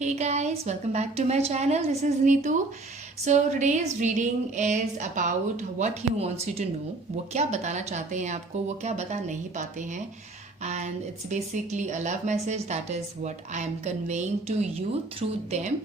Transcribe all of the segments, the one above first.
Hey guys, welcome back to my channel. This is Neetu. So today's reading is about what he wants you to know. वो क्या बताना चाहते हैं आपको, वो क्या बता नहीं पाते हैं. And it's basically a love message. That is what I am conveying to you through them.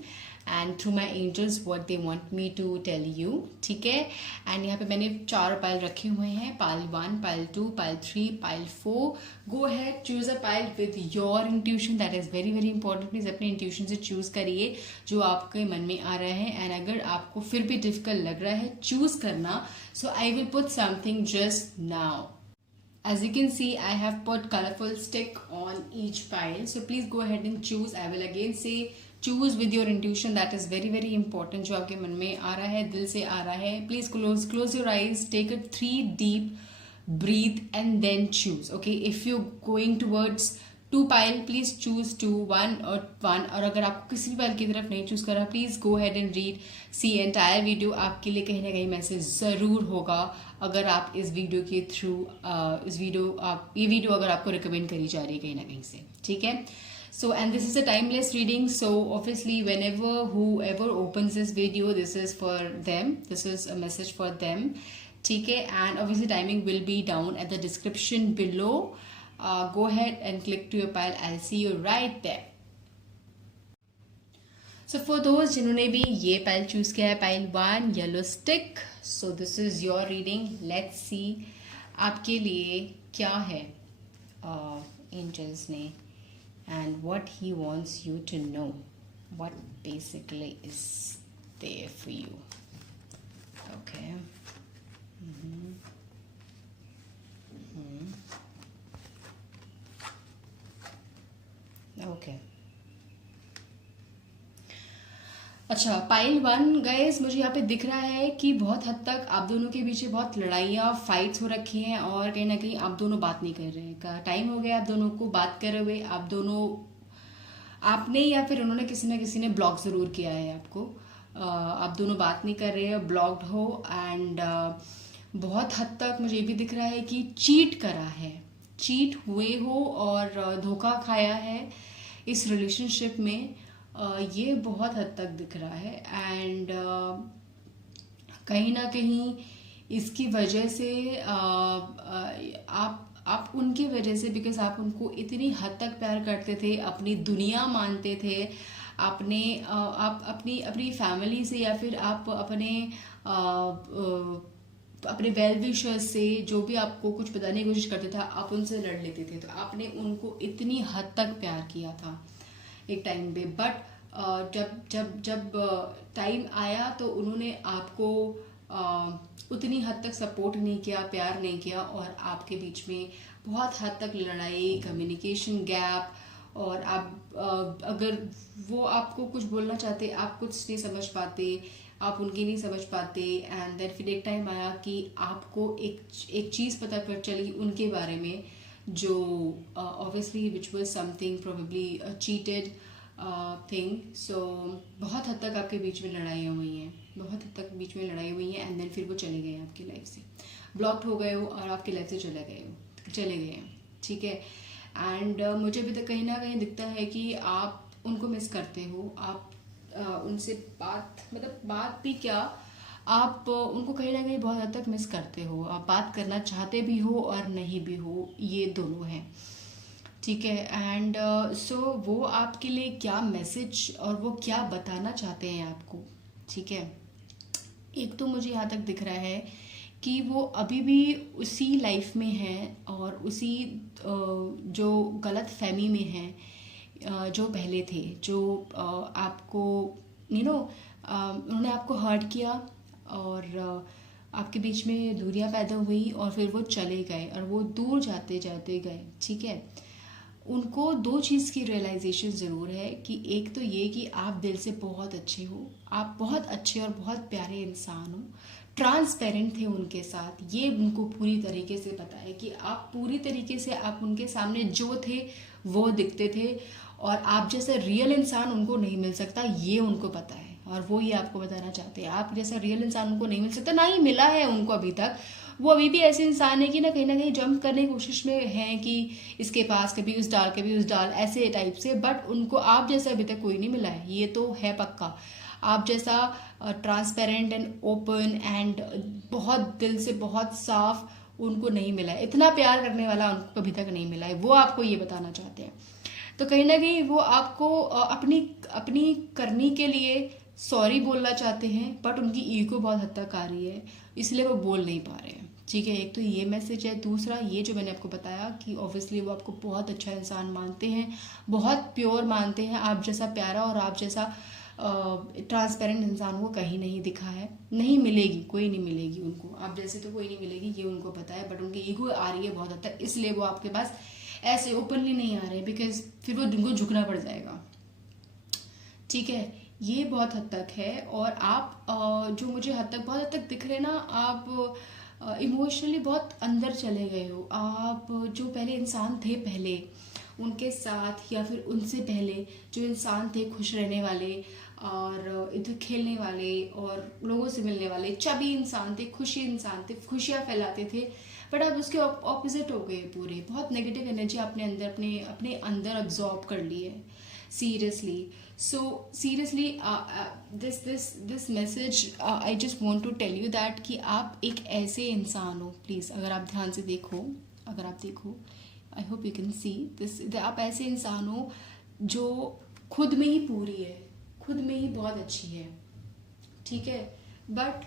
And through my angels what they want me to tell you. ठीक है. एंड यहाँ पे मैंने 4 पाइल रखे हुए हैं. Pile 1, pile 2, pile 3, pile 4. Go had choose a pile with your intuition. That is very very important. Please अपने intuition से चूज करिए जो आपके मन में आ रहा है. एंड अगर आपको फिर भी डिफिकल्ट लग रहा है चूज करना, so I will put something just now. As you can see, I have put colorful stick on each pile. So please go ahead and choose. I will again say choose with your intuition. That is very very important. जो आपके मन में आ रहा है, दिल से आ रहा है. Please close your eyes. Take a 3 deep breathe and then choose. Okay. If you going towards 2 pile, please choose 2, 1 और 1. और अगर आपको किसी भी पाइल की तरफ नहीं चूज करा, please go ahead and read the entire video. आपके लिए कहीं ना कहीं मैसेज जरूर होगा अगर आप इस वीडियो के थ्रू ये वीडियो अगर आपको रिकमेंड करी जा रही है कहीं ना कहीं से. ठीक है. So and this is a timeless reading, so obviously whenever whoever opens this video, this is for them, this is a message for them. ठीक है. And obviously timing will be down at the description below. Go ahead and click to your pile. I'll see you right there. So for those जिन्होंने भी ये pile choose किया है, pile 1 yellow stick, so this is your reading. Let's सी आपके लिए क्या है angels ने, and what he wants you to know, what basically is there for you. Okay. Okay. अच्छा, पाइल 1 गाइस, मुझे यहाँ पे दिख रहा है कि बहुत हद तक आप दोनों के बीच बहुत लड़ाइयाँ फाइट्स हो रखी हैं और कहीं ना कहीं आप दोनों बात नहीं कर रहे हैं. का टाइम हो गया आप दोनों को बात करे हुए. आप दोनों, आपने या फिर उन्होंने, किसी ना किसी ने ब्लॉक ज़रूर किया है आपको. आप दोनों बात नहीं कर रहे हैं, ब्लॉक्ड हो. एंड बहुत हद तक मुझे भी दिख रहा है कि चीट करा है, चीट हुए हो और धोखा खाया है इस रिलेशनशिप में. ये बहुत हद तक दिख रहा है. एंड कहीं ना कहीं इसकी वजह से आप उनकी वजह से, बिकॉज आप उनको इतनी हद तक प्यार करते थे, अपनी दुनिया मानते थे, अपने आप अपनी फैमिली से या फिर आप अपने वेल विशर्स से जो भी आपको कुछ बताने की कोशिश करते थे, आप उनसे लड़ लेते थे. तो आपने उनको इतनी हद तक प्यार किया था एक टाइम पे. बट जब टाइम आया तो उन्होंने आपको उतनी हद तक सपोर्ट नहीं किया, प्यार नहीं किया, और आपके बीच में बहुत हद तक लड़ाई, कम्युनिकेशन गैप. और आप अगर वो आपको कुछ बोलना चाहते, आप कुछ नहीं समझ पाते, आप उनकी नहीं समझ पाते. एंड देन फिर एक टाइम आया कि आपको एक चीज़ पता कर चली उनके बारे में, जो obviously which was something probably cheated thing. So बहुत हद तक आपके बीच में लड़ाइयाँ हुई हैं, बहुत हद तक बीच में लड़ाई हुई है. एंड देन फिर वो चले गए आपकी लाइफ से, ब्लॉक्ड हो गए हो और आपकी लाइफ से चले गए हैं. ठीक है. एंड मुझे भी तो कहीं ना कहीं दिखता है कि आप उनको मिस करते हो. आप उनसे बात भी क्या, आप उनको कहीं ना कहीं बहुत हद तक मिस करते हो. आप बात करना चाहते भी हो और नहीं भी हो, ये दोनों हैं. ठीक है. एंड सो वो आपके लिए क्या मैसेज और वो क्या बताना चाहते हैं आपको. ठीक है. एक तो मुझे यहाँ तक दिख रहा है कि वो अभी भी उसी लाइफ में हैं और उसी जो गलत फहमी में हैं जो पहले थे, जो आपको उन्होंने आपको हर्ट किया और आपके बीच में दूरियां पैदा हुई और फिर वो चले गए और वो दूर जाते जाते गए. ठीक है. उनको 2 चीज़ की रियलाइजेशन ज़रूर है कि एक तो ये कि आप दिल से बहुत अच्छे हो, आप बहुत अच्छे और बहुत प्यारे इंसान हो, ट्रांसपेरेंट थे उनके साथ. ये उनको पूरी तरीके से पता है कि आप पूरी तरीके से, आप उनके सामने जो थे वो दिखते थे, और आप जैसा रियल इंसान उनको नहीं मिल सकता, ये उनको पता है. और वो ये आपको बताना चाहते हैं, आप जैसा रियल इंसान उनको नहीं मिल सकता, ना ही मिला है उनको अभी तक. वो अभी भी ऐसे इंसान है कि ना कहीं जंप करने की कोशिश में है कि इसके पास कभी उस डाल कभी उस डाल, ऐसे टाइप से। बट उनको आप जैसा अभी तक कोई नहीं मिला है, ये तो है पक्का। आप जैसा ट्रांसपेरेंट एंड ओपन एंड बहुत दिल से बहुत साफ उनको नहीं मिला है। इतना प्यार करने वाला उनको कभी तक नहीं मिला है, वो आपको ये बताना चाहते हैं। तो कहीं ना कहीं वो आपको अपनी अपनी करनी के लिए सॉरी बोलना चाहते हैं, बट उनकी ईगो बहुत हद तक आ रही है, इसलिए वो बोल नहीं पा रहे हैं। ठीक है, एक तो ये मैसेज है। दूसरा ये जो मैंने आपको बताया कि ऑब्वियसली वो आपको बहुत अच्छा इंसान मानते हैं, बहुत प्योर मानते हैं। आप जैसा प्यारा और आप जैसा ट्रांसपेरेंट इंसान वो कहीं नहीं दिखा है, नहीं मिलेगी, कोई नहीं मिलेगी उनको। आप जैसे तो कोई नहीं मिलेगी, ये उनको पता है। बट उनकी ईगो आ रही है बहुत हद तक, इसलिए वो आपके पास ऐसे ओपनली नहीं आ रहे, बिकॉज फिर वो उनको झुकना पड़ जाएगा। ठीक है, ये बहुत हद तक है। और आप जो मुझे बहुत हद तक दिख रहे ना, आप इमोशनली बहुत अंदर चले गए हो। आप जो पहले इंसान थे, पहले उनके साथ या फिर उनसे पहले जो इंसान थे, खुश रहने वाले और इधर खेलने वाले और लोगों से मिलने वाले, चबी इंसान थे, खुशी इंसान थे, खुशियाँ फैलाते थे। बट आप उसके ऑपोजिट हो गए पूरे। बहुत नेगेटिव एनर्जी आपने अंदर अपने अंदर अब्जॉर्ब कर ली है, seriously. So seriously this message I just want to tell you that कि आप एक ऐसे इंसान हो, प्लीज़ अगर आप ध्यान से देखो, अगर आप देखो, I hope you can see this, आप ऐसे इंसान हो जो खुद में ही पूरी है, खुद में ही बहुत अच्छी है। ठीक है, बट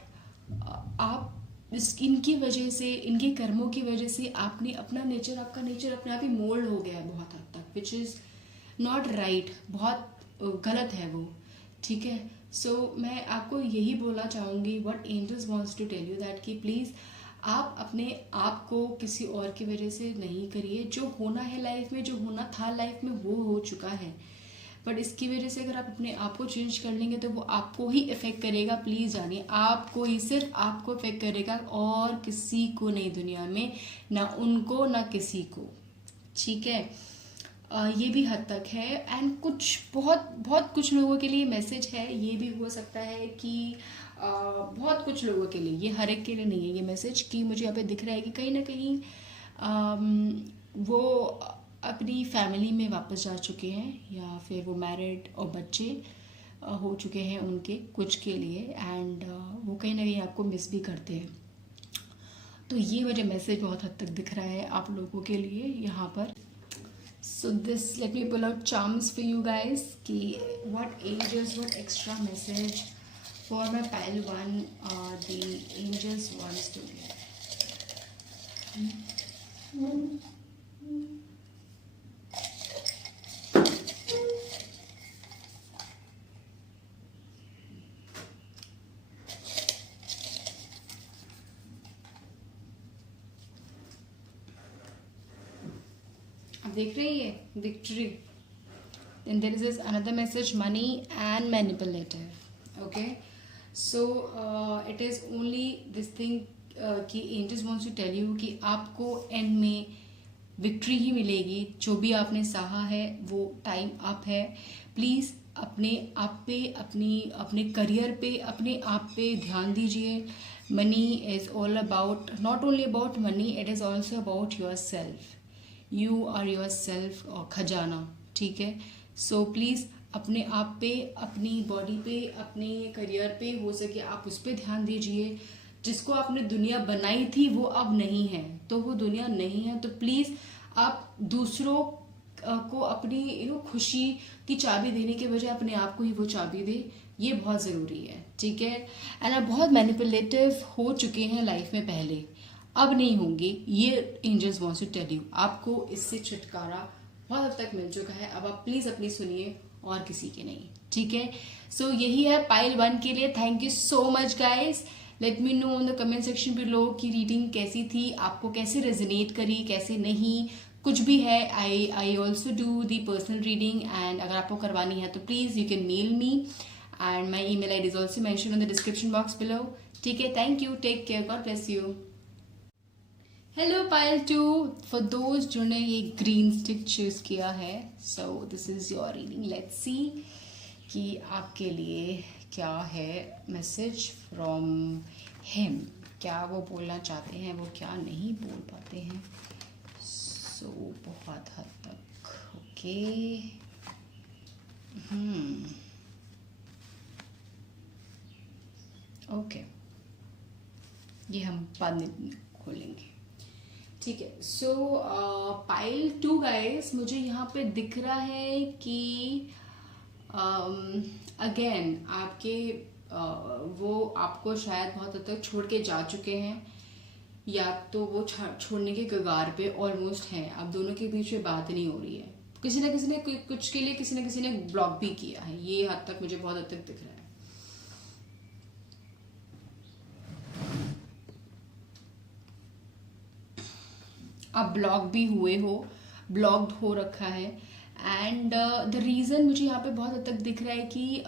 आप इनकी वजह से, इनके कर्मों की वजह से आपने अपना नेचर, आपका नेचर अपने आप ही मोल्ड हो गया है बहुत हद तक, विच इज़ नॉट राइट, बहुत गलत है वो। ठीक है, सो मैं आपको यही बोलना चाहूँगी, what angels wants to tell you that कि प्लीज़ आप अपने आप को किसी और की वजह से नहीं करिए। जो होना है लाइफ में, जो होना था लाइफ में, वो हो चुका है। बट इसकी वजह से अगर आप अपने आप को चेंज कर लेंगे तो वो आपको ही इफेक्ट करेगा। प्लीज़ जानिए, आपको ही, सिर्फ आपको इफेक्ट करेगा और किसी को नहीं दुनिया में, ना उनको ना किसी को। ठीक है, ये भी हद तक है। एंड कुछ बहुत कुछ लोगों के लिए मैसेज है, ये भी हो सकता है कि बहुत कुछ लोगों के लिए, ये हर एक के लिए नहीं है ये मैसेज, कि मुझे यहाँ पे दिख रहा है कि कहीं ना कहीं वो अपनी फैमिली में वापस जा चुके हैं, या फिर वो मैरिड और बच्चे हो चुके हैं उनके कुछ के लिए, एंड वो कहीं ना कहीं आपको मिस भी करते हैं। तो ये मुझे मैसेज बहुत हद तक दिख रहा है आप लोगों के लिए यहाँ पर। So this, let me pull out charms for you guys कि what angels, what extra message for my pile one the angels wants to give. आप देख रहे हैं victory, then there is this another message, money and manipulative. Okay, so it is only this thing कि angels wants to tell you कि आपको and में victory ही मिलेगी। जो भी आपने सहा है वो टाइम अप है। प्लीज़ अपने आप पे, अपने करियर पे, अपने आप पे ध्यान दीजिए। Money is all about, not only about money, it is also about your self. You are your self खजाना। ठीक है, सो प्लीज़ अपने आप पे, अपनी बॉडी पे, अपने करियर पे, हो सके आप उस पर ध्यान दीजिए। जिसको आपने दुनिया बनाई थी वो अब नहीं है, तो वो दुनिया नहीं है। तो प्लीज़ आप दूसरों को अपनी खुशी की चाबी देने के बजाय अपने आप को ही वो चाबी दे, ये बहुत ज़रूरी है। ठीक है, एंड आप बहुत मैनिपुलेटिव हो चुके हैं लाइफ में पहले, अब नहीं होंगे। ये angels wants to tell you, आपको इससे छुटकारा बहुत हद तक मिल चुका है। अब आप प्लीज़ अपनी सुनिए और किसी की नहीं। ठीक है, सो यही है पाइल 1 के लिए। Thank you so much guys. Late me know on the comment section below की रीडिंग कैसी थी, आपको कैसे रेजोनेट करी, कैसे नहीं, कुछ भी है। I also do the personal reading, and अगर आपको करवानी है तो please you can mail me, and my email ID is also mention on the description box below. ठीक है, thank you, take care, God bless you. Hello pile 2, for those जिन्होंने ये green stick choose किया है, so this is your reading. Let's see कि आपके लिए क्या है मैसेज फ्रॉम हिम। क्या वो बोलना चाहते हैं, वो क्या नहीं बोल पाते हैं। सो बहुत हद तक ओके। ओके, ये हम बाद में खोलेंगे, ठीक है। सो पाइल 2 गाइस, मुझे यहाँ पे दिख रहा है कि अगेन आपके वो आपको शायद बहुत हद तक छोड़ के जा चुके हैं, या तो वो छोड़ने के कगार पे ऑलमोस्ट हैं। अब दोनों के बीच में बात नहीं हो रही है, किसी ना किसी ने कुछ के लिए किसी ना किसी ने ब्लॉक भी किया है, ये हद तक मुझे बहुत हद तक दिख रहा है। आप ब्लॉक भी हुए हो, ब्लॉक्ड हो रखा है। एंड द रीज़न मुझे यहाँ पे बहुत हद तक दिख रहा है कि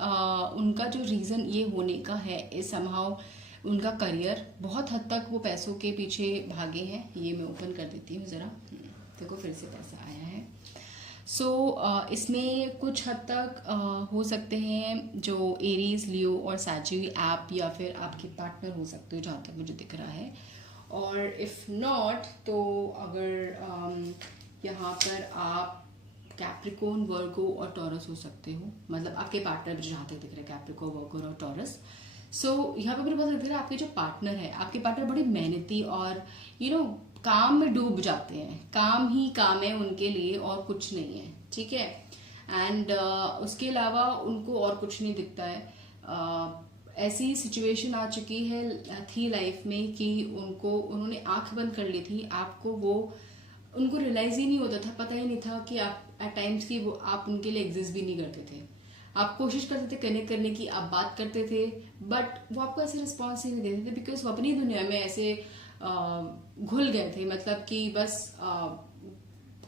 उनका जो रीज़न ये होने का है इस समहाउ उनका करियर, बहुत हद तक वो पैसों के पीछे भागे हैं। ये मैं ओपन कर देती हूँ ज़रा, देखो फिर से पैसा आया है। सो इसमें कुछ हद तक हो सकते हैं जो एरीज, लियो और सैजिटेरियस ऐप, या फिर आपके पार्टनर हो सकते हो जहाँ तक मुझे दिख रहा है। और इफ़ नॉट तो अगर यहाँ पर आप कैप्रिकॉर्न, वर्गो और टॉरस हो सकते हो, मतलब आपके पार्टनर जहाँ तक दिख रहा है कैप्रिकॉर्न, वर्गो और टॉरस। सो यहाँ पे मेरे पास दिख रहा है आपके जो पार्टनर है, आपके पार्टनर बड़े मेहनती और काम में डूब जाते हैं। काम ही काम है उनके लिए और कुछ नहीं है, ठीक है। एंड उसके अलावा उनको और कुछ नहीं दिखता है। ऐसी सिचुएशन आ चुकी है थी लाइफ में कि उन्होंने आंख बंद कर ली थी, आपको वो उनको रियलाइज ही नहीं होता था, पता ही नहीं था कि आप एट टाइम्स की वो आप उनके लिए एग्जिस्ट भी नहीं करते थे। आप कोशिश करते थे कनेक्ट करने की, आप बात करते थे, बट वो आपको ऐसे रिस्पॉन्स ही नहीं देते थे, बिकॉज वो अपनी दुनिया में ऐसे घुल गए थे। मतलब कि बस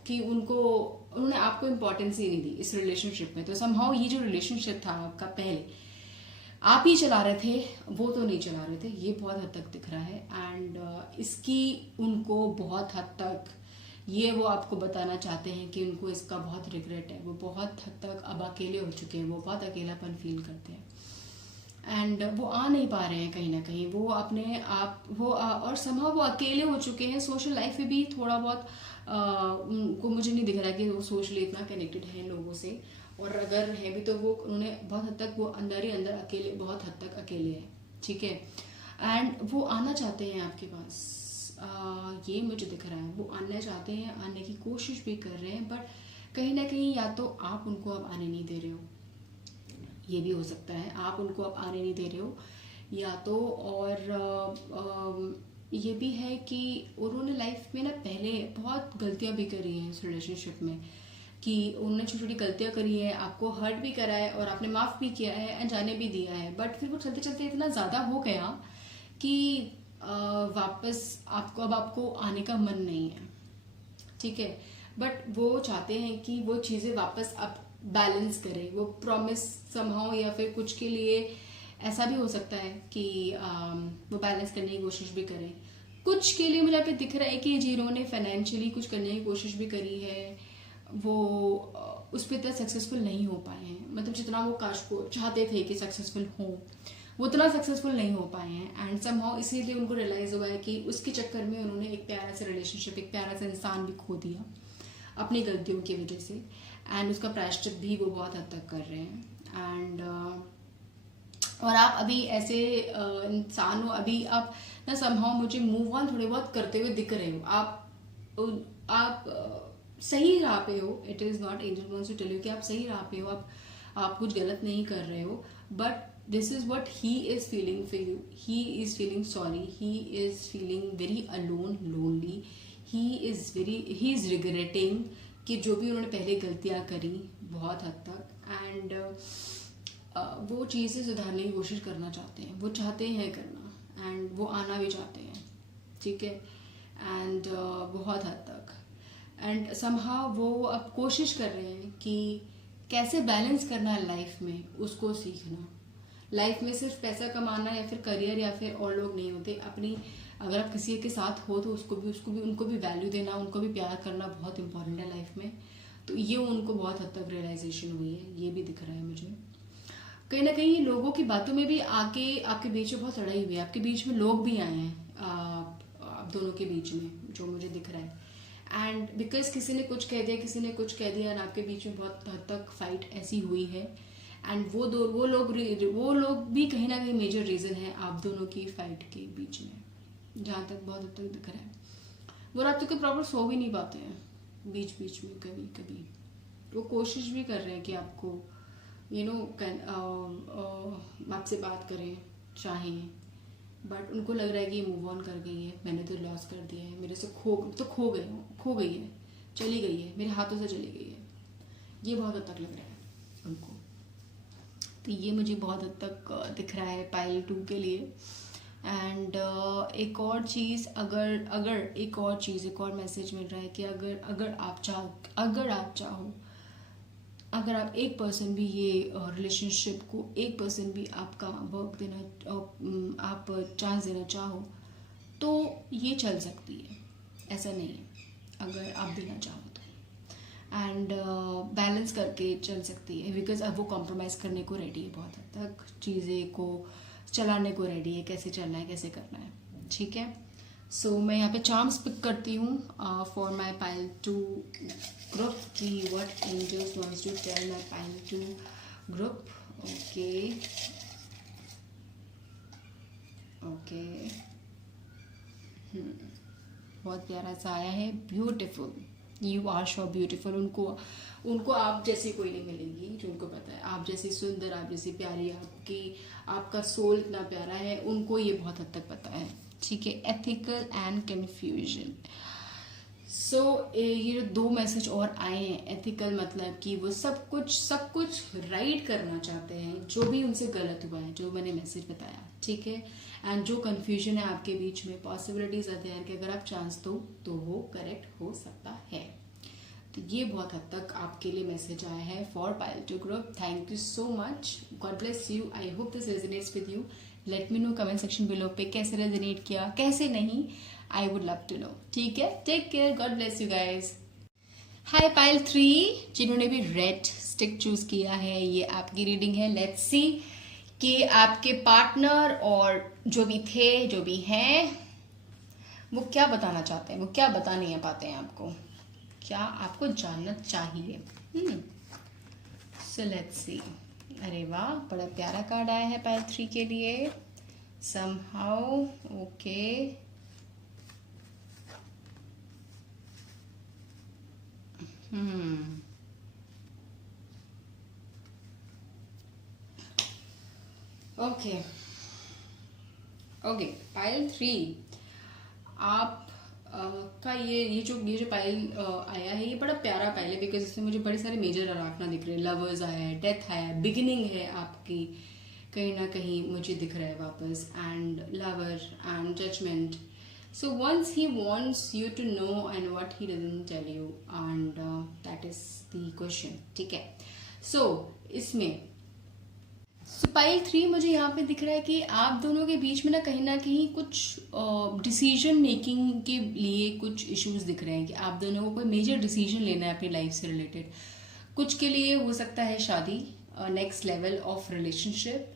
कि उन्होंने आपको इम्पोर्टेंस ही नहीं दी इस रिलेशनशिप में। तो समहाउ ये जो रिलेशनशिप था आपका, पहले आप ही चला रहे थे, वो तो नहीं चला रहे थे, ये बहुत हद तक दिख रहा है। एंड इसकी उनको बहुत हद तक ये वो आपको बताना चाहते हैं कि उनको इसका बहुत रिग्रेट है। वो बहुत हद तक अब अकेले हो चुके हैं, वो बहुत अकेलापन फील करते हैं। एंड वो आ नहीं पा रहे हैं कहीं ना कहीं, वो अपने आप और समहाउ वो अकेले हो चुके हैं। सोशल लाइफ में भी थोड़ा बहुत उनको मुझे नहीं दिख रहा कि वो सोशली इतना कनेक्टेड है लोगों से, और अगर है भी तो वो उन्होंने बहुत हद तक वो अंदर ही अंदर अकेले, बहुत हद तक अकेले है, ठीक है। एंड वो आना चाहते हैं आपके पास, ये मुझे दिख रहा है। वो आना चाहते हैं, आने की कोशिश भी कर रहे हैं, बट कहीं ना कहीं या तो आप उनको अब आने नहीं दे रहे हो, ये भी हो सकता है आप उनको अब आने नहीं दे रहे हो, या तो और ये भी है कि उन्होंने लाइफ में ना पहले बहुत गलतियां भी करी हैं इस रिलेशनशिप में, कि उन्होंने छोटी छोटी गलतियां करी है, आपको हर्ट भी करा है और आपने माफ़ भी किया है, अनजाने भी दिया है। बट फिर वो चलते चलते इतना ज़्यादा हो गया कि वापस आपको आने का मन नहीं है, ठीक है। बट वो चाहते हैं कि वो चीज़ें वापस आप बैलेंस करें, वो प्रॉमिस समहाउ, या फिर कुछ के लिए ऐसा भी हो सकता है कि वो बैलेंस करने की कोशिश भी करें। कुछ के लिए मुझे यहाँ पे दिख रहा है कि जिन्होंने फाइनेंशियली कुछ करने की कोशिश भी करी है, वो उस पर इतना सक्सेसफुल नहीं हो पाए हैं। मतलब जितना वो काश को चाहते थे कि सक्सेसफुल हो, वो उतना सक्सेसफुल नहीं हो पाए हैं। एंड समहाउ इसीलिए उनको रियलाइज हुआ है कि उसके चक्कर में उन्होंने एक प्यारा सा रिलेशनशिप, एक प्यारा सा इंसान भी खो दिया अपनी गलतियों की वजह से। एंड उसका प्रायश्चित भी वो बहुत हद तक कर रहे हैं। एंड और आप अभी ऐसे इंसान हो, अभी आप ना समहाउ मुझे मूव ऑन थोड़े बहुत करते हुए दिख रहे हो। आप सही राह पे हो। It is not angel wants to tell you कि आप सही राह पे हो, आप कुछ गलत नहीं कर रहे हो, but this is what he is feeling for you. He is feeling sorry, he is feeling very alone, lonely, he is regretting कि जो भी उन्होंने पहले गलतियां करी बहुत हद तक। एंड वो चीज़ें सुधारने की कोशिश करना चाहते हैं, वो चाहते हैं करना, एंड वो आना भी चाहते हैं, ठीक है। एंड बहुत हद तक एंड समहाउ वो अब कोशिश कर रहे हैं कि कैसे बैलेंस करना है लाइफ में, उसको सीखना। लाइफ में सिर्फ पैसा कमाना या फिर करियर या फिर और लोग नहीं होते। अपनी अगर आप किसी के साथ हो तो उनको भी वैल्यू देना, उनको भी प्यार करना बहुत इंपॉर्टेंट है लाइफ में। तो ये उनको बहुत हद तक रियलाइजेशन हुई है, ये भी दिख रहा है मुझे। कहीं ना कहीं लोगों की बातों में भी आके आपके बीच में बहुत लड़ाई हुई है, आपके बीच में लोग भी आए हैं आप दोनों के बीच में, जो मुझे दिख रहा है। एंड बिकॉज किसी ने कुछ कह दिया, किसी ने कुछ कह दिया, एंड आपके बीच में बहुत हद तक फाइट ऐसी हुई है। एंड वो लोग भी कहीं ना कहीं मेजर रीज़न है आप दोनों की फाइट के बीच में, जहाँ तक बहुत हद तक दिख रहा है। वो रातों के प्रॉपर सो भी नहीं पाते हैं बीच बीच में, कभी कभी वो कोशिश भी कर रहे हैं कि आपको आपसे बात करें, चाहें, बट उनको लग रहा है कि मूव ऑन कर गई है, मैंने तो लॉस कर दिया है, मेरे से खो गई है, चली गई है, मेरे हाथों से चली गई है, ये बहुत हद तक लग रहा है उनको। तो ये मुझे बहुत हद तक दिख रहा है पाइल 2 के लिए। एंड एक और चीज़, एक और मैसेज मिल रहा है कि अगर आप चाहो, अगर आप एक पर्सन भी ये रिलेशनशिप को, एक पर्सन भी आपका वर्क देना, आप चांस देना चाहो, तो ये चल सकती है, ऐसा नहीं है, अगर आप देना चाहो तो। एंड बैलेंस करके चल सकती है, बिकॉज अब वो कॉम्प्रोमाइज़ करने को रेडी है, बहुत हद तक चीज़ें को चलाने को रेडी है, कैसे चलना है, कैसे करना है, ठीक है। सो मैं यहाँ पे चार्म्स पिक करती हूँ फॉर माई पाइल 2 ग्रुप की what angels wants to tell my pile 2 group. Okay बहुत प्यारा सा आया है, beautiful, you are so beautiful. उनको आप जैसी कोई नहीं मिलेगी, जो उनको पता है आप जैसी सुंदर, आप जैसी प्यारी, आपका सोल इतना प्यारा है, उनको ये बहुत हद तक पता है, ठीक है। Ethical and confusion. सो ये 2 मैसेज और आए हैं। एथिकल मतलब कि वो सब कुछ राइट करना चाहते हैं, जो भी उनसे गलत हुआ है, जो मैंने मैसेज बताया, ठीक है। एंड जो कन्फ्यूजन है आपके बीच में, पॉसिबिलिटीज आते हैं कि अगर आप चांस दो तो वो करेक्ट हो सकता है। तो ये बहुत हद तक आपके लिए मैसेज आया है for pile 2 group. Thank you so much, God bless you, I hope this resonates with you. Let me know comment section below पे कैसे रेजोनेट किया, कैसे नहीं, I would love to know, ठीक है। Take care, God bless you guys. Hi pile 3, जिन्होंने भी red stick choose किया है, ये आपकी रीडिंग है। लेट्स सी कि आपके पार्टनर और जो भी थे, जो भी हैं, वो क्या बताना चाहते हैं, वो क्या बता नहीं पाते हैं आपको, क्या आपको जानना चाहिए। सो लेट्स सी। अरे वाह, बड़ा प्यारा कार्ड आया है पाइल 3 के लिए। समहाउ ओके, ओके पाइल 3, आप का ये जो पाइल आया है, ये बड़ा प्यारा पाइल है, बिकॉज इसमें मुझे बड़े सारे मेजर अराकना दिख रहे हैं। लवर्स आया है, डेथ आया है, बिगिनिंग है आपकी, कहीं ना कहीं मुझे दिख रहा है वापस, and lover and judgement. So once he wants you to know and what he doesn't tell you, and that is the question, ठीक है। सो इसमें पाइल 3 मुझे यहाँ पे दिख रहा है कि आप दोनों के बीच में ना कहीं कुछ डिसीजन मेकिंग के लिए कुछ इश्यूज दिख रहे हैं, कि आप दोनों को कोई मेजर डिसीजन लेना है अपनी लाइफ से रिलेटेड। कुछ के लिए हो सकता है शादी, next level of relationship,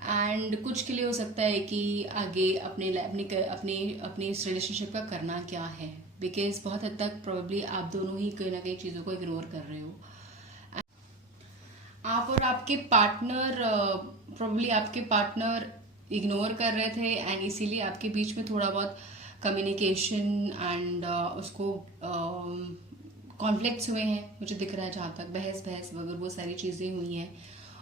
and कुछ के लिए हो सकता है कि आगे अपने इस रिलेशनशिप का करना क्या है, बिकॉज बहुत हद तक प्रोबेबली आप दोनों ही कहीं ना कहीं चीज़ों को इग्नोर कर रहे हो। आप और आपके पार्टनर प्रोबेबली आपके पार्टनर इग्नोर कर रहे थे, एंड इसीलिए आपके बीच में थोड़ा बहुत कम्युनिकेशन एंड उसको कॉन्फ्लिक्ट्स हुए हैं, मुझे दिख रहा है। जहाँ तक बहस वगैरह वो सारी चीज़ें हुई हैं,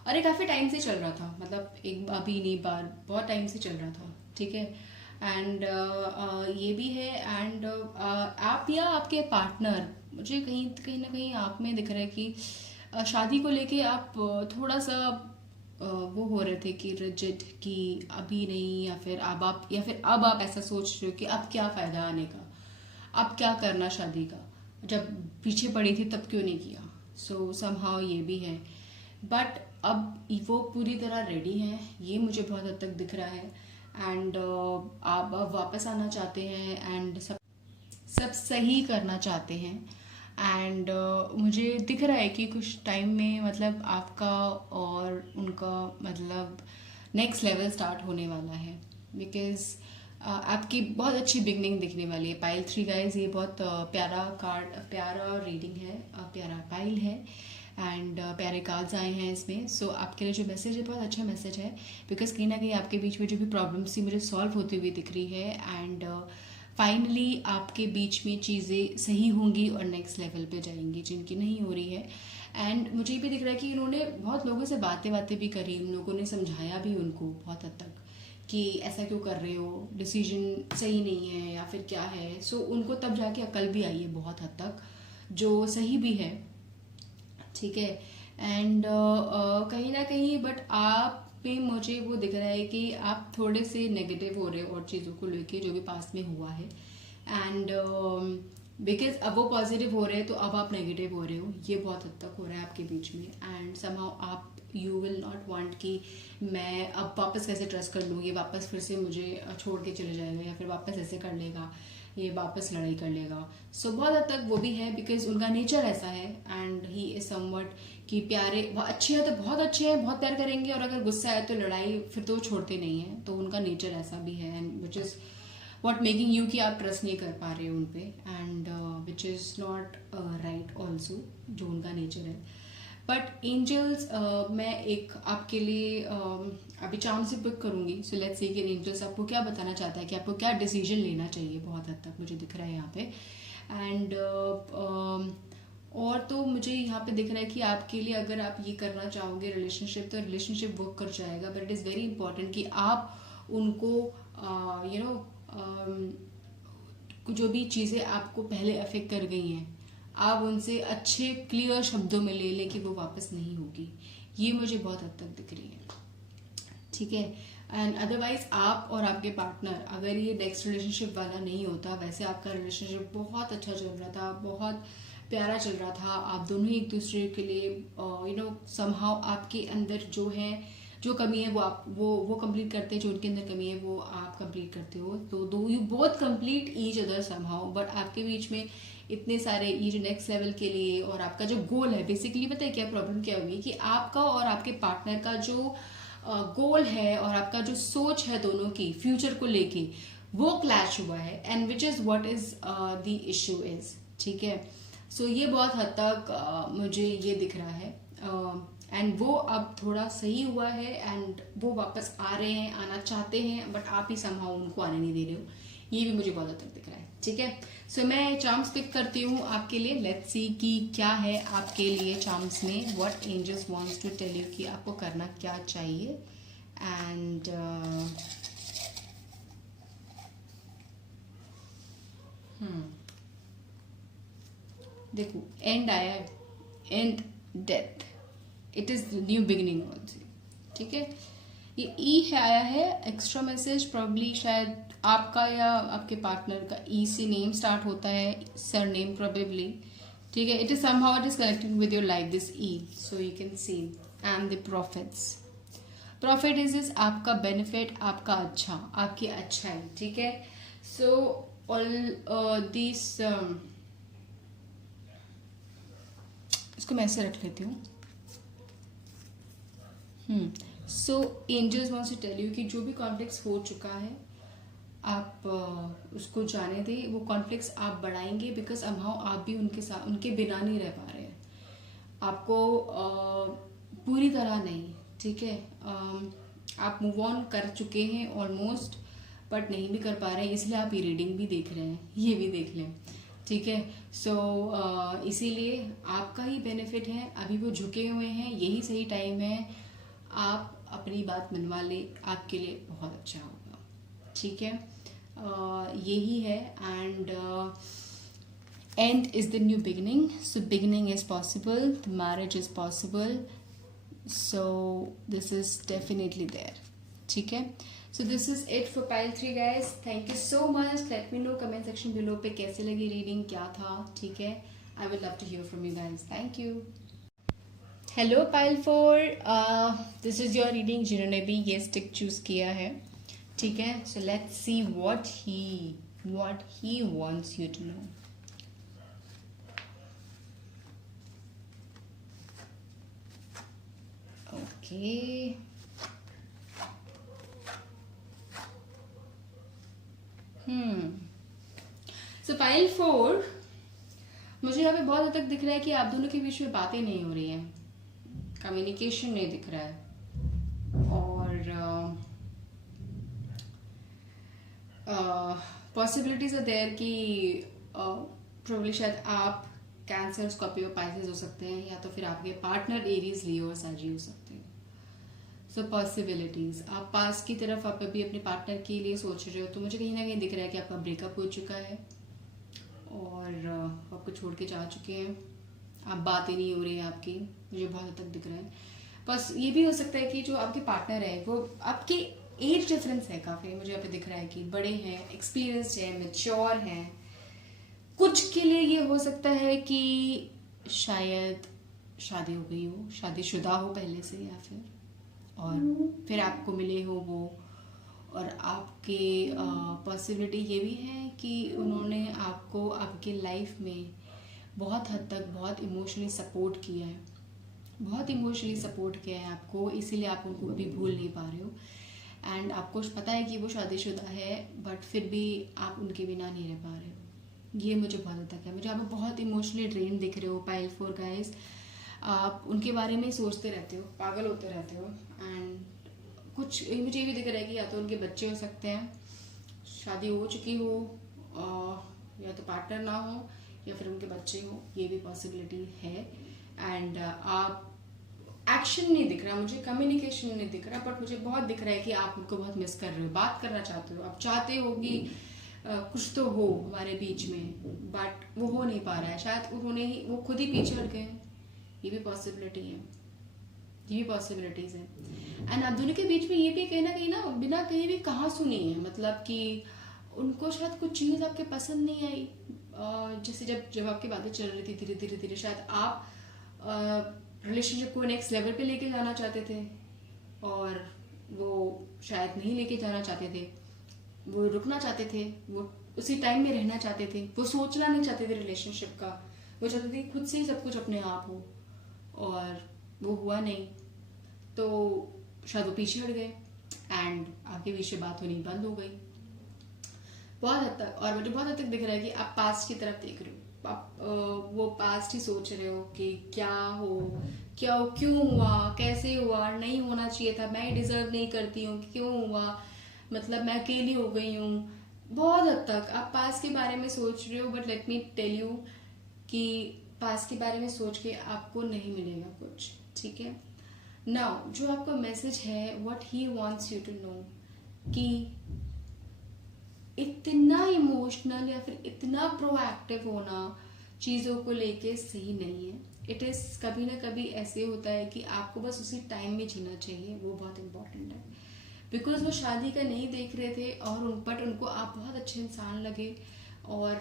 और ये काफ़ी टाइम से चल रहा था, मतलब एक अभी नहीं, बहुत टाइम से चल रहा था, ठीक है। एंड ये भी है, एंड आप या आपके पार्टनर, मुझे कहीं ना कहीं आप में दिख रहा है कि शादी को लेके आप थोड़ा सा वो हो रहे थे कि रिजिड, कि अभी नहीं, या फिर अब आप ऐसा सोच रहे हो कि अब क्या फ़ायदा आने का, अब क्या करना शादी का, जब पीछे पड़ी थी तब क्यों नहीं किया। सो समहाउ ये भी है, बट अब वो पूरी तरह रेडी हैं, ये मुझे बहुत हद तक दिख रहा है। एंड आप अब वापस आना चाहते हैं, एंड सब सही करना चाहते हैं। एंड मुझे दिख रहा है कि कुछ टाइम में मतलब आपका और उनका मतलब नेक्स्ट लेवल स्टार्ट होने वाला है, बिकॉज आपकी बहुत अच्छी बिगनिंग दिखने वाली है पाइल 3 गाइज। ये बहुत प्यारा कार्ड, प्यारा रीडिंग है, प्यारा पाइल है एंड प्यारे कार्ड्स आए हैं इसमें। सो आपके लिए जो मैसेज है बहुत अच्छा मैसेज है, बिकॉज कहीं ना कहीं आपके बीच में जो भी प्रॉब्लम्स थी मुझे सॉल्व होती हुई दिख रही है एंड फाइनली आपके बीच में चीज़ें सही होंगी और नेक्स्ट लेवल पे जाएंगी जिनकी नहीं हो रही है। एंड मुझे ये भी दिख रहा है कि इन्होंने बहुत लोगों से बातें भी करी, उन लोगों ने समझाया भी उनको बहुत हद तक कि ऐसा क्यों कर रहे हो, डिसीजन सही नहीं है या फिर क्या है। सो उनको तब जाके अकल भी आई है बहुत हद तक, जो सही भी है, ठीक है। एंड कहीं ना कहीं बट आप पे मुझे वो दिख रहा है कि आप थोड़े से नेगेटिव हो रहे हो और चीज़ों को लेके जो भी पास में हुआ है एंड बिकॉज अब वो पॉजिटिव हो रहे हैं तो अब आप नेगेटिव हो रहे हो, ये बहुत हद तक हो रहा है आपके बीच में। एंड समहाउ आप यू विल नॉट वांट कि मैं अब वापस कैसे ट्रस्ट कर लूँ, ये वापस फिर से मुझे छोड़ के चले जाएगा या फिर वापस ऐसे कर लेगा, ये वापस लड़ाई कर लेगा। सो बहुत हद तक वो भी है बिकॉज उनका नेचर ऐसा है एंड ही इज समवट कि प्यारे अच्छे हैं तो बहुत अच्छे हैं, बहुत प्यार करेंगे, और अगर गुस्सा है तो लड़ाई फिर तो वो छोड़ते नहीं है। तो उनका नेचर ऐसा भी है and which is what making you कि आप ट्रस्ट नहीं कर पा रहे हो उन पे and which is not right also, जो उनका नेचर है। बट एंजल्स मैं एक आपके लिए अभी चांद से पिक करूंगी। सो लेट्स सी कि एंजल्स आपको क्या बताना चाहता है कि आपको क्या डिसीजन लेना चाहिए, बहुत हद तक मुझे दिख रहा है यहाँ पे। एंड और तो मुझे यहाँ पे दिख रहा है कि आपके लिए अगर आप ये करना चाहोगे रिलेशनशिप, तो रिलेशनशिप वर्क कर जाएगा। But it is very important कि आप उनको जो भी चीज़ें आपको अफेक्ट कर गई हैं, आप उनसे अच्छे क्लियर शब्दों में ले लें कि वो वापस नहीं होगी। ये मुझे बहुत हद तक दिख रही है, ठीक है। एंड अदरवाइज आप और आपके पार्टनर, अगर ये नेक्स्ट रिलेशनशिप वाला नहीं होता, वैसे आपका रिलेशनशिप बहुत अच्छा चल रहा था, बहुत प्यारा चल रहा था, आप दोनों ही एक दूसरे के लिए समहाउ आपके अंदर जो कमी है वो आप वो कंप्लीट करते हैं, जो उनके अंदर कमी है वो आप कंप्लीट करते हो, तो दो you both complete each other somehow. But आपके बीच में इतने सारे ये जो नेक्स्ट लेवल के लिए और आपका जो गोल है, बेसिकली पता है क्या प्रॉब्लम क्या हुई कि आपका और आपके पार्टनर का जो गोल है और आपका जो सोच है दोनों की फ्यूचर को लेके, वो क्लैश हुआ है and which is what is the issue is, ठीक है। सो ये बहुत हद तक मुझे ये दिख रहा है एंड वो अब थोड़ा सही हुआ है एंड वो वापस आ रहे हैं, आना चाहते हैं, बट आप ही समहाउ उनको आने नहीं दे रहे हो। ये भी मुझे बहुत हद तक दिख रहा है, ठीक है। सो मैं चार्म्स पिक करती हूँ आपके लिए। लेट्स सी कि क्या है आपके लिए चार्म्स में, what angels wants to tell you कि आपको करना क्या चाहिए। एंड देखो एंड आया है, and death, it is new beginning also, ठीक है। ये ई है आया है, एक्स्ट्रा मैसेज प्रॉब्ली शायद आपका या आपके पार्टनर का ई से नेम स्टार्ट होता है, सर नेम प्रोबेबली, ठीक है। It is somehow it is connected with your life this E, so you can see and the profits. Profit is आपका बेनिफिट, आपका अच्छा, आपकी अच्छाई, ठीक है। सो ऑल दिस इसको मैं ऐसे रख लेती हूँ। So angels wants to tell you कि जो भी कॉन्फ्लिक्ट्स हो चुका है आप उसको जाने दें। वो कॉन्फ्लिक्ट्स आप बढ़ाएंगे बिकॉज अमहाउ आप भी उनके साथ, उनके बिना नहीं रह पा रहे हैं। आपको पूरी तरह नहीं, ठीक है। आप मूव ऑन कर चुके हैं ऑलमोस्ट, बट नहीं भी कर पा रहे हैं, इसलिए आप ये रीडिंग भी देख रहे हैं, ये भी देख लें, ठीक है। सो इसीलिए आपका ही बेनिफिट है, अभी वो झुके हुए हैं, यही सही टाइम है, आप अपनी बात मनवा ले, आपके लिए बहुत अच्छा होगा, ठीक है। यही है and and is the new beginning, so beginning is possible, the marriage is possible, so this is definitely there, ठीक है। So this is it for pile 3 guys. Thank you so much, let me know comment section below पे कैसे लगी reading, क्या था, ठीक है। I would love to hear from you guys, thank you. Hello pile 4, this is your reading जिन्होंने भी ये स्टिक चूज किया है, ठीक है। So let's see what he wants you to know. Okay, so pile 4, मुझे यहाँ पे बहुत हद तक दिख रहा है कि आप दोनों के बीच में बातें नहीं हो रही हैं, कम्युनिकेशन नहीं दिख रहा है। और पॉसिबिलिटीज आर देयर कि प्रोबब्ली शायद आप कैंसर, स्कॉर्पियो, पाइसेस हो सकते हैं, या तो फिर आपके पार्टनर एरीज, लियो और साजी हो सकते हैं। सो पॉसिबिलिटीज, आप पास की तरफ आप अभी अपने पार्टनर के लिए सोच रहे हो, तो मुझे कहीं ना कहीं दिख रहा है कि आपका ब्रेकअप हो चुका है और आपको छोड़ के जा चुके हैं, आप बातें नहीं हो रही है आपकी, मुझे बहुत हद तक दिख रहा है। बस ये भी हो सकता है कि जो आपके पार्टनर है वो आपके एज डिफरेंस है काफ़ी, मुझे यहाँ पे दिख रहा है कि बड़े हैं, एक्सपीरियंस्ड हैं, मैच्योर हैं। कुछ के लिए ये हो सकता है कि शायद शादी हो गई हो, शादीशुदा हो पहले से, या फिर आपको मिले हो वो। और आपके पॉसिबिलिटी ये भी है कि उन्होंने आपको आपके लाइफ में बहुत हद तक बहुत इमोशनली सपोर्ट किया है, बहुत इमोशनली सपोर्ट किया है आपको, इसीलिए आप उनको अभी भूल नहीं पा रहे हो। एंड आपको पता है कि वो शादीशुदा है, बट फिर भी आप उनके बिना नहीं रह पा रहे हो। ये मुझे बहुत हद तक है, मुझे आप बहुत इमोशनली ड्रेन दिख रहे हो पाइल 4 गाइस। आप उनके बारे में सोचते रहते हो, पागल होते रहते हो। एंड कुछ मुझे ये भी दिख रहा है कि या तो उनके बच्चे हो सकते हैं, शादी हो चुकी हो, या तो पार्टनर ना हो, या फिर उनके बच्चे हो, ये भी पॉसिबिलिटी है। एंड आप एक्शन नहीं दिख रहा मुझे, कम्युनिकेशन नहीं दिख रहा, बट मुझे बहुत दिख रहा है कि आप उनको बहुत मिस कर रहे हो, बात करना चाहते हो, आप चाहते हो कि कुछ तो हो हमारे बीच में, बट वो हो नहीं पा रहा है। शायद उन्होंने ही, वो खुद ही पीछे हट गए, ये भी पॉसिबिलिटी है, ये भी पॉसिबिलिटीज है। एंड आप दोनों के बीच में ये भी कहीं ना बिना कहीं भी कहाँ सुनी है, मतलब कि उनको शायद कुछ चीज़ आपके पसंद नहीं आई। जैसे जब आपकी बातें चल रही थी धीरे धीरे धीरे, शायद आप रिलेशनशिप को नेक्स्ट लेवल पे लेके जाना चाहते थे और वो शायद नहीं लेके जाना चाहते थे, वो रुकना चाहते थे, वो उसी टाइम में रहना चाहते थे, वो सोचना नहीं चाहते थे रिलेशनशिप का, वो चाहते थे खुद से ही सब कुछ अपने आप हो, और वो हुआ नहीं, तो शायद वो पीछे हट गए एंड आपके बीच में बात होनी बंद हो गई बहुत हद तक। और मुझे बहुत हद तक दिख रहा है कि आप पास्ट की तरफ देख रहे हो, आप वो पास्ट ही सोच रहे हो कि क्या हो, क्यों हुआ, कैसे हुआ, नहीं होना चाहिए था, मैं डिजर्व नहीं करती हूँ, क्यों हुआ, मतलब मैं अकेली हो गई हूँ। बहुत हद तक आप पास्ट के बारे में सोच रहे हो, but let me tell you कि पास्ट के बारे में सोच के आपको नहीं मिलेगा कुछ, ठीक है। नाउ जो आपका मैसेज है, what he wants you to know, कि इतना इमोशनल या फिर इतना प्रोएक्टिव होना चीज़ों को लेके सही नहीं है। इट इज़ कभी ना कभी ऐसे होता है कि आपको बस उसी टाइम में जीना चाहिए, वो बहुत इंपॉर्टेंट है। बिकॉज वो शादी का नहीं देख रहे थे और बट उनको आप बहुत अच्छे इंसान लगे, और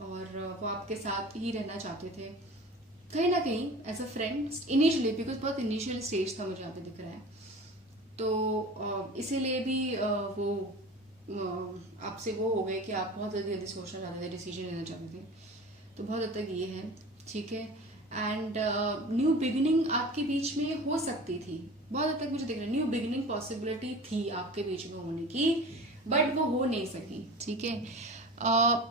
वो आपके साथ ही रहना चाहते थे कहीं ना कहीं as a friend initially, because बहुत इनिशियल स्टेज था मुझे यहाँ पे दिख रहा है। तो इसीलिए भी वो आपसे वो हो गए कि आप बहुत जल्दी जल्दी सोचना चाहते थे, डिसीजन लेना चाहते थे, तो बहुत हद तक ये है, ठीक है। एंड न्यू बिगिनिंग आपके बीच में हो सकती थी, बहुत हद तक मुझे दिख रहा है न्यू बिगिनिंग पॉसिबिलिटी थी आपके बीच में होने की, बट वो हो नहीं सकी, ठीक है।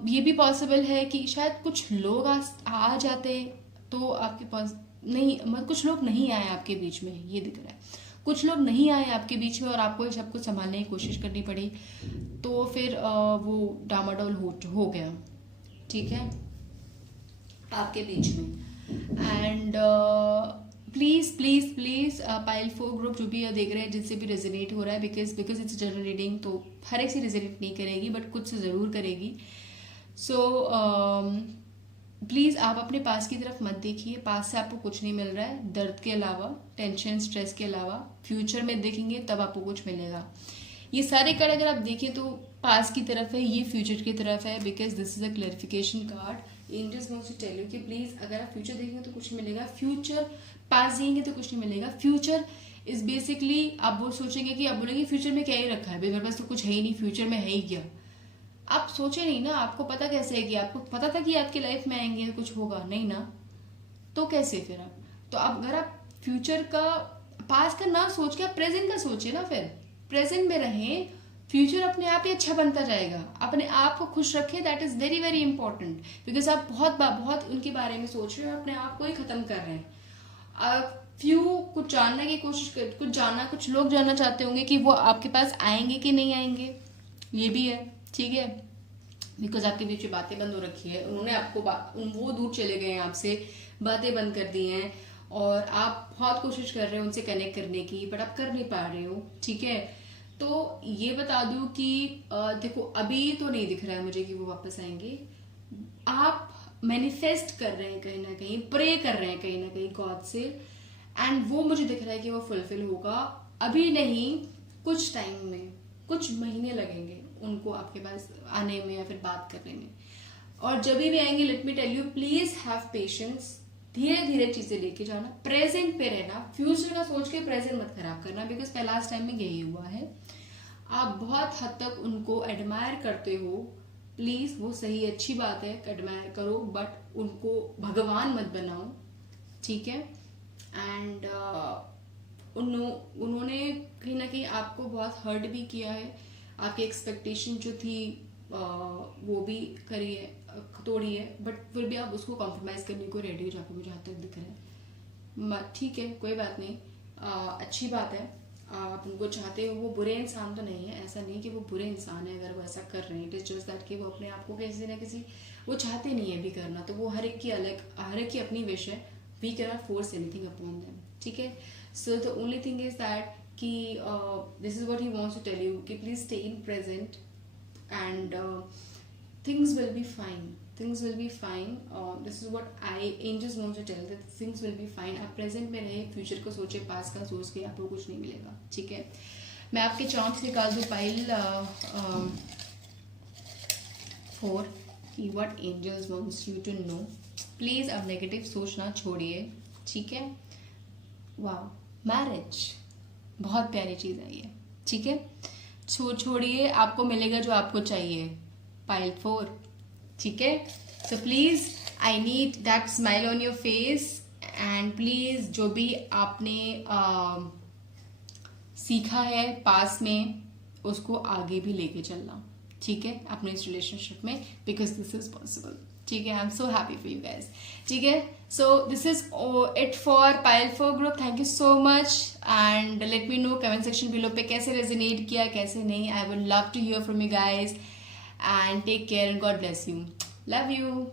ये भी पॉसिबल है कि शायद कुछ लोग आ जाते तो आपके पास नहीं, मतलब कुछ लोग नहीं आए आपके बीच में, ये दिख रहा है कुछ लोग नहीं आए आपके बीच में और आपको सब कुछ संभालने की कोशिश करनी पड़ी, तो फिर वो डामाडोल हो गया, ठीक है, आपके बीच में। And please please please pile 4 group जो भी देख रहे हैं, जिनसे भी रेजोनेट हो रहा है, बिकॉज इट्स जनरल रीडिंग, तो हर एक से रेजोनेट नहीं करेगी, बट कुछ से ज़रूर करेगी। सो प्लीज़ आप अपने पास की तरफ मत देखिए, पास से आपको कुछ नहीं मिल रहा है, दर्द के अलावा, टेंशन स्ट्रेस के अलावा। फ्यूचर में देखेंगे तब आपको कुछ मिलेगा। ये सारे कार्ड अगर आप देखें तो पास की तरफ है, ये फ्यूचर की तरफ है, because this is a clarification card. Angels wants to tell you कि प्लीज अगर आप फ्यूचर देखेंगे तो कुछ मिलेगा, फ्यूचर पास देंगे तो कुछ नहीं मिलेगा। फ्यूचर इज बेसिकली आप वो सोचेंगे कि आप बोलेंगे फ्यूचर में क्या ही रखा है, मेरे पास तो कुछ है ही नहीं, फ्यूचर में है ही क्या। आप सोचे नहीं ना, आपको पता कैसे है कि आपको पता था कि आपकी लाइफ में आएंगे कुछ होगा नहीं ना, तो कैसे फिर आप, तो अब अगर आप फ्यूचर का पास का ना सोच के आप प्रेजेंट का सोचिए ना, फिर प्रेजेंट में रहें फ्यूचर अपने आप ही अच्छा बनता जाएगा। अपने आप को खुश रखें, that is very very important, because आप बहुत उनके बारे में सोच रहे हो, अपने आप को ही खत्म कर रहे हैं। फ्यू कुछ जानने की कोशिश कर, कुछ लोग जानना चाहते होंगे कि वो आपके पास आएंगे कि नहीं आएंगे, ये भी है, ठीक है, बिकॉज आपके बीच में बातें बंद हो रखी है, उन्होंने आपको वो दूर चले गए हैं आपसे, बातें बंद कर दी हैं, और आप बहुत कोशिश कर रहे हो उनसे कनेक्ट करने की, बट आप कर नहीं पा रहे हो, ठीक है। तो ये बता दूं कि देखो अभी तो नहीं दिख रहा है मुझे कि वो वापस आएंगे। आप मैनिफेस्ट कर रहे हैं कहीं ना कहीं, प्रे कर रहे हैं कहीं ना कहीं गॉड से, एंड वो मुझे दिख रहा है कि वो फुलफिल होगा। अभी नहीं, कुछ टाइम में, कुछ महीने लगेंगे उनको आपके पास आने में या फिर बात करने में। और जब भी आएंगे, let me tell you, please have patience, धीरे धीरे चीजें लेके जाना, प्रेजेंट पे रहना, फ्यूचर का सोच के प्रेजेंट मत खराब करना, बिकॉज लास्ट टाइम में यही हुआ है। आप बहुत हद तक उनको एडमायर करते हो, प्लीज वो सही अच्छी बात है, एडमायर करो, बट उनको भगवान मत बनाओ, ठीक है। एंड उन्होंने कहीं ना कहीं आपको बहुत हर्ट भी किया है, आपकी एक्सपेक्टेशन जो थी वो भी करी है, तोड़ी है, बट फिर भी आप उसको कॉम्प्रोमाइज करने को रेडी हो जाके मुझे जहाँ तक दिख रहा है। ठीक है, कोई बात नहीं, अच्छी बात है, आप उनको चाहते हो। वो बुरे इंसान तो नहीं है, ऐसा नहीं कि वो बुरे इंसान है अगर वो ऐसा कर रहे हैं, इट इज जस्ट दैट कि वो अपने आप को किसी ना किसी, वो चाहते नहीं है भी करना, तो वो हर एक की अलग, हर एक की अपनी विश है, we can not force anything upon them, ठीक है। So the only thing is that कि this is what he wants to tell you कि please stay in present and things will be fine, things will be fine. This is what angels want to tell, that things will be fine. आप present में रहे, future को सोचे, पास का सोच के आपको कुछ नहीं मिलेगा, ठीक है। मैं आपके चार्ट्स निकाल दूँ पाइल 4 कि what angels wants you to know। Please अब नेगेटिव सोचना छोड़िए, ठीक है। वाह, मैरिज बहुत प्यारी चीज है ये, ठीक है। छोड़िए, आपको मिलेगा जो आपको चाहिए, पाइल 4, ठीक है। So please I need that smile on your face, and please जो भी आपने सीखा है पास में उसको आगे भी लेके चलना, ठीक है, अपने इस रिलेशनशिप में, बिकॉज दिस इज पॉसिबल, ठीक है। I am so happy for you guys, ठीक है। So this is it for pile 4 group. Thank you so much, and let me know comment section below पे कैसे रेजोनेट किया, कैसे नहीं। I would love to hear from you guys, and take care and God bless you, love you.